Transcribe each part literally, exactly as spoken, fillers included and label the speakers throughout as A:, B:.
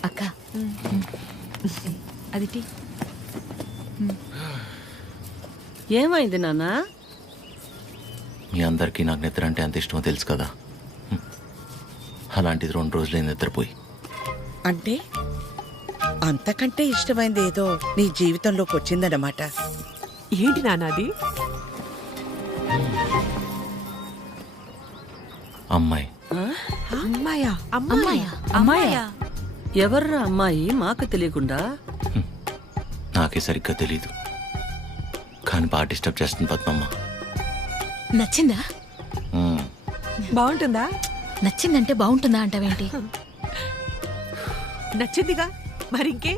A: అక్క అది టీ.
B: ఏమైంది నాన్నా?
C: మీ అందరికీ నాకు నిద్ర అంటే అంత ఇష్టమో తెలుసు కదా. అలాంటిది రెండు రోజులే నిద్రపోయి.
D: అంటే అంతకంటే ఇష్టమైంది ఏదో నీ జీవితంలోకి వచ్చిందన్నమాట.
E: ఏంటి నాన్నది?
C: అమ్మాయి.
E: అమ్మాయా?
A: అమ్మాయా?
B: అమ్మాయా? ఎవర్రా అమ్మాయి? మాకు తెలియకుండా.
C: నాకే సరిగ్గా తెలీదు, కానీ బాగా డిస్టర్బ్ చేస్తుంది పద్మమ్మ.
A: నచ్చిందా?
C: మ్మ్.
E: బాగుంటుందా?
A: నచ్చిందంటే బాగుంటుందా అంటావేంటి?
E: నచ్చిందిగా, మరింకే?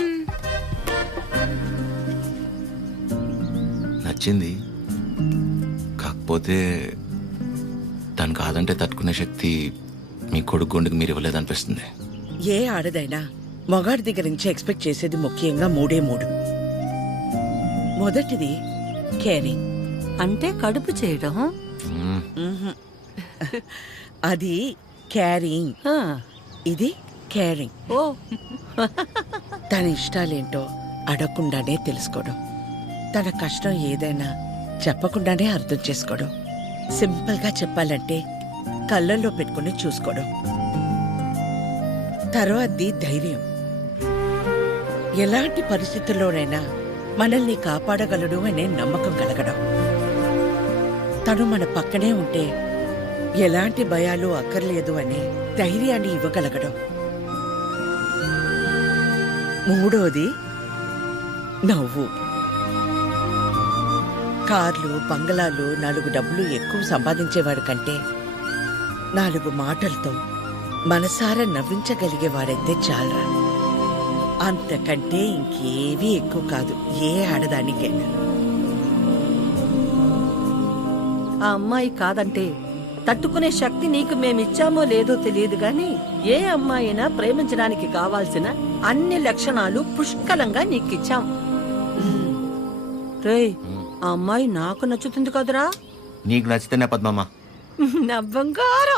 C: నచ్చింది, కాకపోతే తను కాదంటే తట్టుకునే శక్తి మీ కొడుకు గుండెకి మీరు ఇవ్వలేదనిపిస్తుంది.
D: ఏ ఆడదైనా మగాడి దగ్గర నుంచి ఎక్స్పెక్ట్ చేసేది ముఖ్యంగా మూడే మూడు. మొదటిది కేరింగ్,
B: అంటే కడుపు చేయడం.
C: మ్మ్.
D: అది క్యారింగ్,
B: ఆ,
D: ఇది కేరింగ్.
B: ఓ
D: తన ఇష్టాలేంటో అడగకుండానే తెలుసుకోవడం, తన కష్టం ఏదైనా చెప్పకుండానే అర్థం చేసుకోవడం, సింపుల్ గా చెప్పాలంటే కళ్ళల్లో పెట్టుకుని చూసుకోవడం. తర్వాతది ధైర్యం, ఎలాంటి పరిస్థితుల్లోనైనా మనల్ని కాపాడగలడు అనే నమ్మకం కలగడం. తను మన పక్కనే ఉంటే ఎలాంటి భయాలు అక్కర్లేదు అనే ధైర్యాన్ని ఇవ్వగలగడం. మూడోది నవ్వు. కార్లు, బంగళాలు, నాలుగు డబ్బులు ఎక్కువ సంపాదించేవాడు కంటే నాలుగు మాటలతో మనసారా నవ్వించగలిగేవాడైతే చాలరా. అంతకంటే ఇంకేవీ ఎక్కువ కాదు ఏ ఆడదానికైనా.
B: ఆ అమ్మాయి కాదంటే తట్టుకునే శక్తి నీకు మేమిచ్చామో లేదో తెలియదు గాని ఏ అమ్మాయినా ప్రేమించడానికి కావాల్సిన అన్ని లక్షణాలు పుష్కలంగా నీకిచ్చాం. రేయ్, ఆ అమ్మాయి నాకు నచ్చుతుంది కదరా?
C: నీకు నచ్చితేనే పద్మమ్మ.
B: నా బంగారం.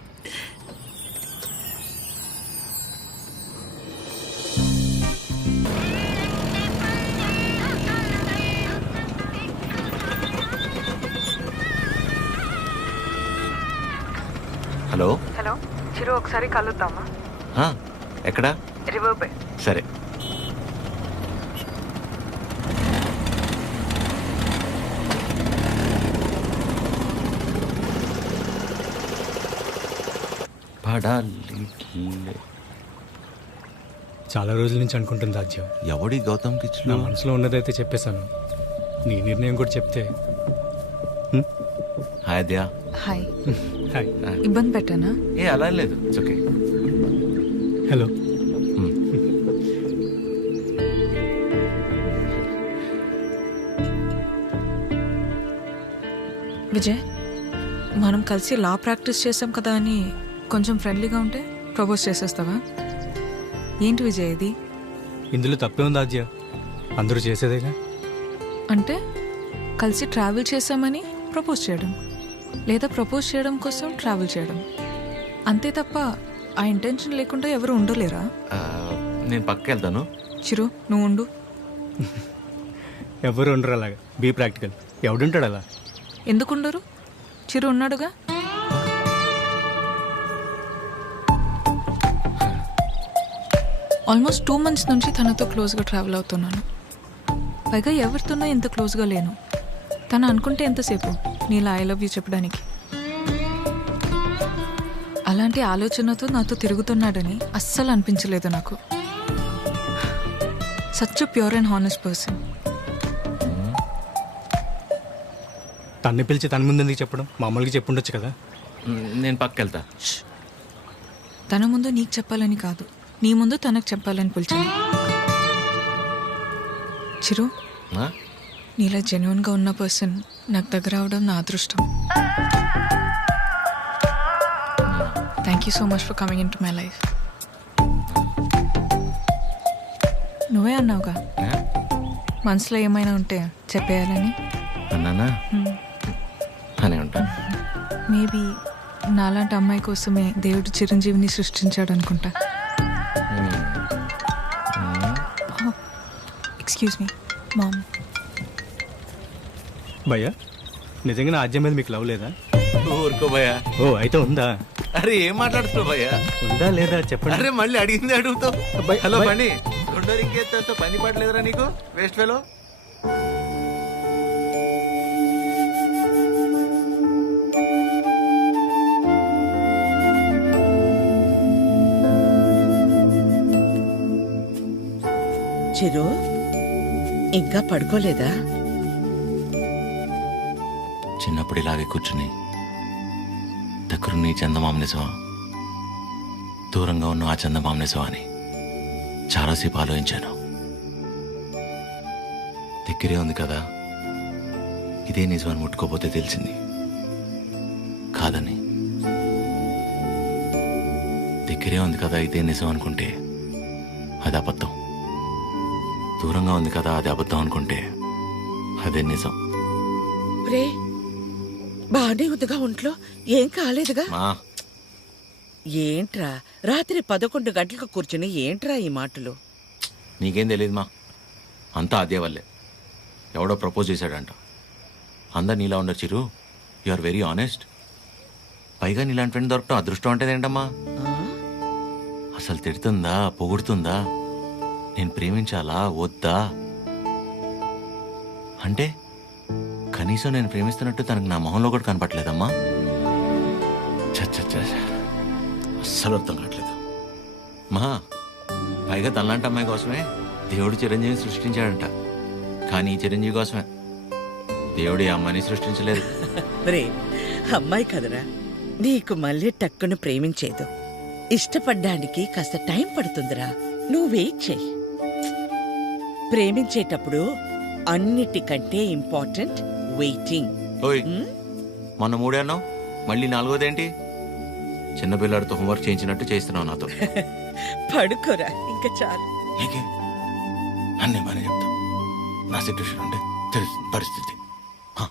C: హలో
F: హలో చిరు, ఒకసారి కలుద్దామా?
C: ఆ, ఎక్కడా?
F: River bay.
C: సరే.
G: చాలా రోజుల నుంచి అనుకుంటుంది రాజ్యం.
C: ఎవడి గౌతమ్
G: నా
C: కిచ్లు?
G: మనసులో ఉన్నదైతే చెప్పేశాను. నీ నిర్ణయం కూడా చెప్తే.
C: హాయ్ దయా.
F: హాయ్.
G: హాయ్.
F: ఇబ్బంది పెట్టానా?
C: ఏ అలా లేదు, ఇట్స్ ఓకే.
G: హలో.
F: విజయ్, మనం కలిసి లా ప్రాక్టీస్ చేసాం కదా అని కొంచెం ఫ్రెండ్లీగా ఉంటే ప్రపోజ్ చేసేస్తావా? ఏంటి విజయ్ ఇది?
G: ఇందులో తప్పే ఉంది రాజ్య, అందరూ చేసేదేగా.
F: అంటే కలిసి ట్రావెల్ చేసామని ప్రపోజ్ చేయడం, లేదా ప్రపోజ్ చేయడం కోసం ట్రావెల్ చేయడం, అంతే తప్ప ఆ ఇంటెన్షన్ లేకుండా ఎవరు ఉండలేరా?
C: ఆ, నేను పక్కకి వెళ్తాను.
F: చిరు, నువ్వు ఉండు.
G: ఎవరు ఉండరు అలాగా. Be practical. ఎవడుంటాడు అలా?
F: ఎందుకు ఉండరు? చిరు ఉన్నాడుగా. ఆల్మోస్ట్ టూ మంత్స్ నుంచి తనతో క్లోజ్గా ట్రావెల్ అవుతున్నాను. పైగా ఎవరితోనో ఇంత క్లోజ్గా లేను. తను అనుకుంటే ఎంతసేపు నీలా ఐ లవ్ యూ చెప్పడానికి. అలాంటి ఆలోచనతో నాతో తిరుగుతున్నాడని అస్సలు అనిపించలేదు నాకు. Such pure and honest person.
G: తన్ని పిలిచి తన ముందు ఎందుకు చెప్పడం? మామూలుగా చెప్పుండొచ్చు కదా.
C: నేను పక్కకి వెళ్తా.
F: తన ముందు నీకు చెప్పాలని కాదు, నీ ముందు తనకు చెప్పాలని పిలిచాను. చిరు,
C: ఆ?
F: నీలా జెన్యున్గా ఉన్న పర్సన్ నాకు దగ్గర అవడం నా అదృష్టం. Thank you so much for coming in to my life. నువ్వే అన్నావుగా
C: ఆ?
F: మనసులో ఏమైనా ఉంటే చెప్పేయాలని.
C: అన్నానా? అనే ఉంటా.
F: మేబీ నాలాంటి అమ్మాయి కోసమే దేవుడు చిరంజీవిని సృష్టించాడు అనుకుంటా.
C: మ్మ్.
F: Excuse me ma'am.
G: భయ్యా నిజంగా నా ఆద్యం మీద మీకు లవ్ లేదా?
C: ఊరుకో భయ్యా.
G: ఓ అయితే ఉందా?
C: అరే ఏం మాట్లాడుతున్నావు భయ్యా?
G: ఉందా లేదా చెప్పండి.
C: అరే మళ్ళీ అడిగింది అడుగుతావు.
G: భయ్-
C: హలో
G: భయ్-
C: బండి, రెండో ఇంకేస్తా పని పడలేదురా నీకు వేస్ట్ ఫెలో?
D: చిరు ఇంకా పడుకోలేదా?
C: చిన్నప్పుడు ఇలాగే కూర్చుని దగ్గరున్న ఈ చందమామ నిజమా, దూరంగా ఉన్న ఆ చందమామ నిజమా అని చాలాసేపు ఆలోచించాను. దగ్గరే ఉంది కదా, ఇదే నిజమని ముట్టుకోపోతే తెలిసింది కాదని. దగ్గరే ఉంది కదా ఇదే నిజం అనుకుంటే అది అబద్ధం. దూరంగా ఉంది కదా అది అబద్ధం అనుకుంటే అదే నిజం.
D: రే బానే ఉందిగా ఒంట్లో, ఏం కాలేదుగా?
C: మా
D: ఏంట్రా రాత్రి పదకొండు గంటలకు కూర్చుని ఏంట్రా ఈ మాటలు?
C: నీకేం తెలియదు మా, అంతా అదే వల్లే. ఎవడో ప్రపోజ్ చేశాడంట. అందరు నీలా ఉండరు Chiru, you are very honest. పైగా నీలాంటి ఫ్రెండ్ దొరకటం అదృష్టం అంటే ఏంటమ్మా?
D: ఆ?
C: అసలు తిడుతుందా పొగుడుతుందా, నేను ప్రేమించాలా వద్దా అంటే కనీసం నేను ప్రేమిస్తున్నట్టు తనకు నా మొహంలో కూడా కనపట్లేదమ్మా. చచ్చ అస్సలు అర్థం కావట్లేదు మా. పైగా తనలాంటి అమ్మాయి కోసమే దేవుడు చిరంజీవిని సృష్టించాడంట. కానీ ఈ చిరంజీవి కోసమే దేవుడు ఈ అమ్మాయిని సృష్టించలేదు.
D: రే అమ్మాయి కదరా, నీకు మళ్ళీ టక్కును ప్రేమించేదు. ఇష్టపడ్డానికి కాస్త టైం పడుతుందిరా, నువ్వు వెయిట్ చెయ్యి. ప్రేమించేటప్పుడు అన్నిటికంటే ఇంపార్టెంట్ వెయిటింగ్.
C: ఓయ్ మొన్న మూడే అన్నావు, మళ్ళీ నాలుగోదేంటి? చిన్నపిల్లాడితో హోంవర్క్ చేయించినట్టు చేస్తున్నావు నాతో.
D: పడుకోరా ఇంకా చాలు.
C: నీకే అన్నీ బాగానే చెప్తా. నా సిట్యుయేషన్ అంటే తెలుసు పరిస్థితి. హ.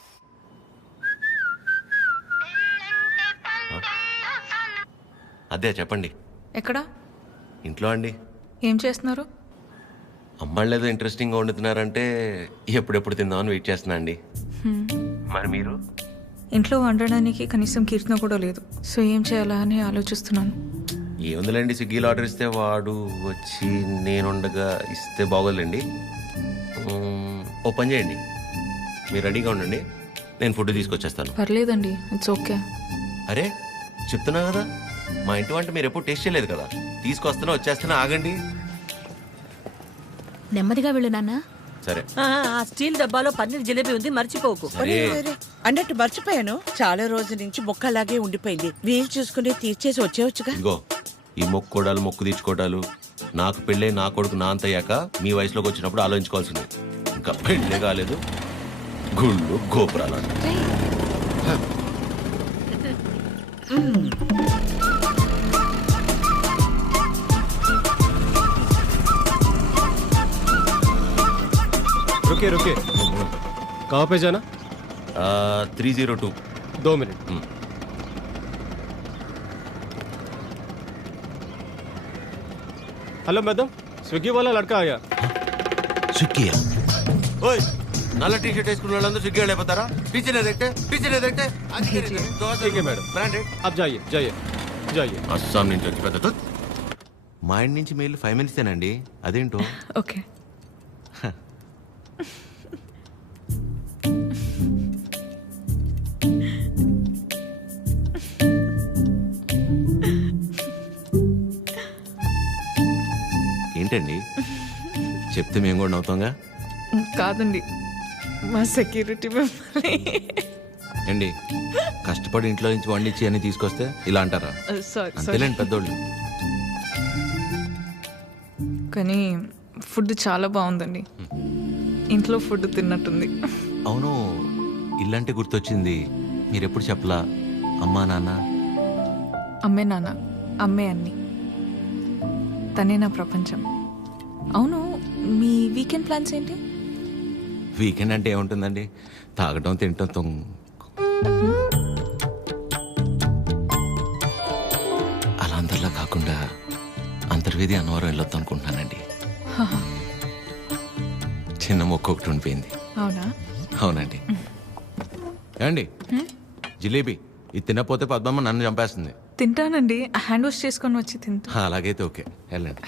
C: అదే చెప్పండి.
F: ఎక్కడా?
C: ఇంట్లో అండి.
F: ఏం చేస్తున్నారు?
C: అమ్మాళ్ళు ఏదో ఇంట్రెస్టింగ్గా వండుతున్నారంటే ఎప్పుడెప్పుడు తిందామని వెయిట్ చేస్తున్నా అండి. మరి మీరు?
F: ఇంట్లో వండడానికి కనీసం కీర్తన కూడా లేదు, సో ఏం చేయాలా అని ఆలోచిస్తున్నాను.
C: ఏముందిలేండి, స్విగ్గీలో ఆర్డర్ ఇస్తే వాడు వచ్చి నేనుండగా ఇస్తే బాగోదులేండి. మ్మ్, ఓ పని చేయండి, మీరు రెడీగా ఉండండి, నేను ఫుడ్ తీసుకొచ్చేస్తాను.
F: పర్లేదండి, ఇట్స్ ఓకే.
C: అరే చెప్తున్నా కదా, మా ఇంటి వంట మీరు ఎప్పుడు టేస్ట్ చేయలేదు కదా, తీసుకొస్తున్నా వచ్చేస్తున్నా, ఆగండి.
A: నెమ్మదిగా వెళ్ళు నాన్న.
C: సరే
B: ఆ, ఆ స్టీల్ డబ్బాలో పన్నీర్ జిలేబీ ఉంది, మర్చిపోకు.
C: సరే
D: అరే, అన్నట్టు మర్చిపోయాను, చాలా రోజుల నుంచి మొక్క అలాగే ఉండిపోయింది. వీలు చూసుకుని తీర్చేసి వచ్చేవచ్చుగా.
C: ఇదిగో ఈ మొక్కుకోవడాలు మొక్కు తీర్చుకోవడాలు నాకు పెళ్ళే నా కొడుకు నా అంత అయ్యాక మీ వయసులోకి వచ్చినప్పుడు ఆలోచించుకోవాల్సింది. ఇంకా పెళ్ళే కాలేదు, గుళ్ళు గోపురాలు.
H: रुके रुके कहाँ पे जाना?
C: Three zero two.
H: दो मिनट. हेलो मैडम, स्विगी वाला लड़का आया.
C: స్విగ్గీయా? ఓయ్ నల్ల టీ షర్ట్ వేసుకున్న వాళ్ళందరూ స్విగ్గీ వాళ్ళు అయిపోతారా? టీచర్ ఎదెక్టే టీచర్ ఎదెక్టే
H: ठीक है मैडम,
C: బ్రాండెడ్.
H: आप जाइए जाइए जाइए.
C: అస్సాం నుంచి వచ్చి పెద్ద తుత్. మా ఇంటి నుంచి మెయిల్ ఫైవ్ మినిట్సేనండి, అదేంటో.
F: ఓకే.
C: ఏంటండి చెప్తే మేము కూడా నవ్వుతాంగా.
F: కాదండి, మా సెక్యూరిటీ మిమ్మల్ని.
C: ఏండి కష్టపడి ఇంట్లో నుంచి వండించి అన్ని తీసుకొస్తే ఇలా అంటారా?
F: సారీ
C: అంతేలేండి పెద్దోళ్ళు.
F: కానీ ఫుడ్ చాలా బాగుందండి, ఇంట్లో ఫుడ్ తిన్నట్టుంది.
C: అవును, ఇల్లంటే గుర్తొచ్చింది, మీరెప్పుడు చెప్పలా అమ్మా నాన్న?
F: అమ్మే నాన్న, అమ్మే అన్ని, తనే నా ప్రపంచం. అవును, మీ వీకెండ్ ప్లాన్స్ ఏంటి?
C: వీకెండ్ అంటే ఏముంటుందండి, తాగటం తినటం తొంగ్. అలా అందరిలా కాకుండా అంతర్వేది అన్నవరం వెళ్ళొద్దు అనుకుంటున్నానండి. చిన్న మొక్క ఒకటి ఉండిపోయింది.
F: అవునా?
C: అవునండి. ఏమండి జిలేబీ ఇది తినకపోతే పద్మమ్మ నన్ను చంపేస్తుంది.
F: తింటానండి, హ్యాండ్ వాష్ చేసుకొని వచ్చి తింటా.
C: ఆ, అలాగైతే ఓకే, వెళ్ళండి.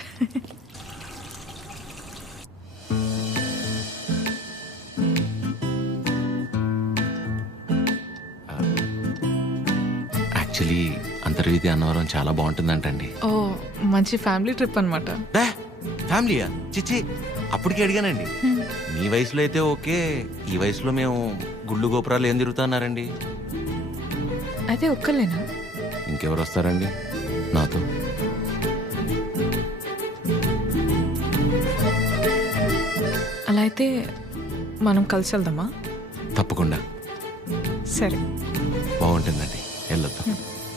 C: యాక్చువల్లీ అంతర్వీధి అన్నవరం చాలా బాగుంటుందంటండి.
F: ఓ, మంచి ఫ్యామిలీ ట్రిప్ అనమాట.
C: బే ఫ్యామిలీయా? చిచ్చి, అప్పటికి అడిగానండి. మీ వయసులో అయితే ఓకే, ఈ వయసులో మేము గుళ్ళు గోపురాలు ఏం తిరుగుతున్నారండి.
F: అయితే ఒక్కలేనా?
C: ఇంకెవరు వస్తారండి నాతో?
F: అలా అయితే మనం కలిసి వెళ్దామా?
C: తప్పకుండా,
F: సరే.
C: బాగుంటుందండి, వెళ్ళొద్దాం.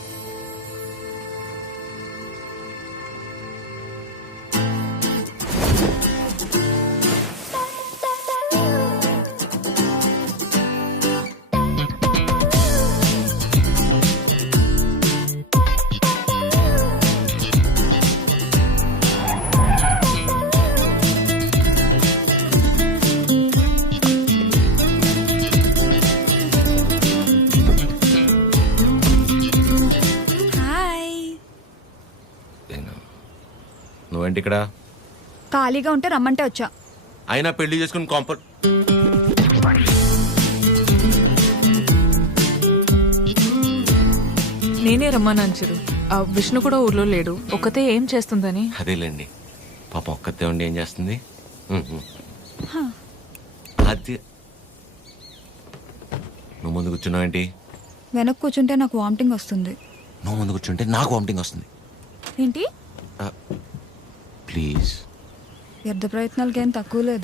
C: నువ్వేంటి ఇక్కడ?
I: ఖాళీగా ఉంటే రమ్మంటే వచ్చా.
C: అయినా పెళ్లి చేసుకుని కాంప
F: నేనే రమ్మన్నాను చిరు. ఆ విష్ణు కూడా ఊర్లో లేడు, ఒక్కతే ఏం చేస్తుందని.
C: అదేలేండి, పాప ఒక్కతే ఉండి ఏం చేస్తుంది. అది నువ్వు ముందు కూర్చున్నావేంటి?
I: వెనక్కి కూర్చుంటే నాకు వామిటింగ్ వస్తుంది.
C: నువ్వు ముందు కూర్చుంటే నాకు వామిటింగ్ వస్తుంది.
I: ఏంటి?
C: ప్లీజ్.
I: వ్యర్థ ప్రయత్నాలకి ఏం తక్కువ లేదు.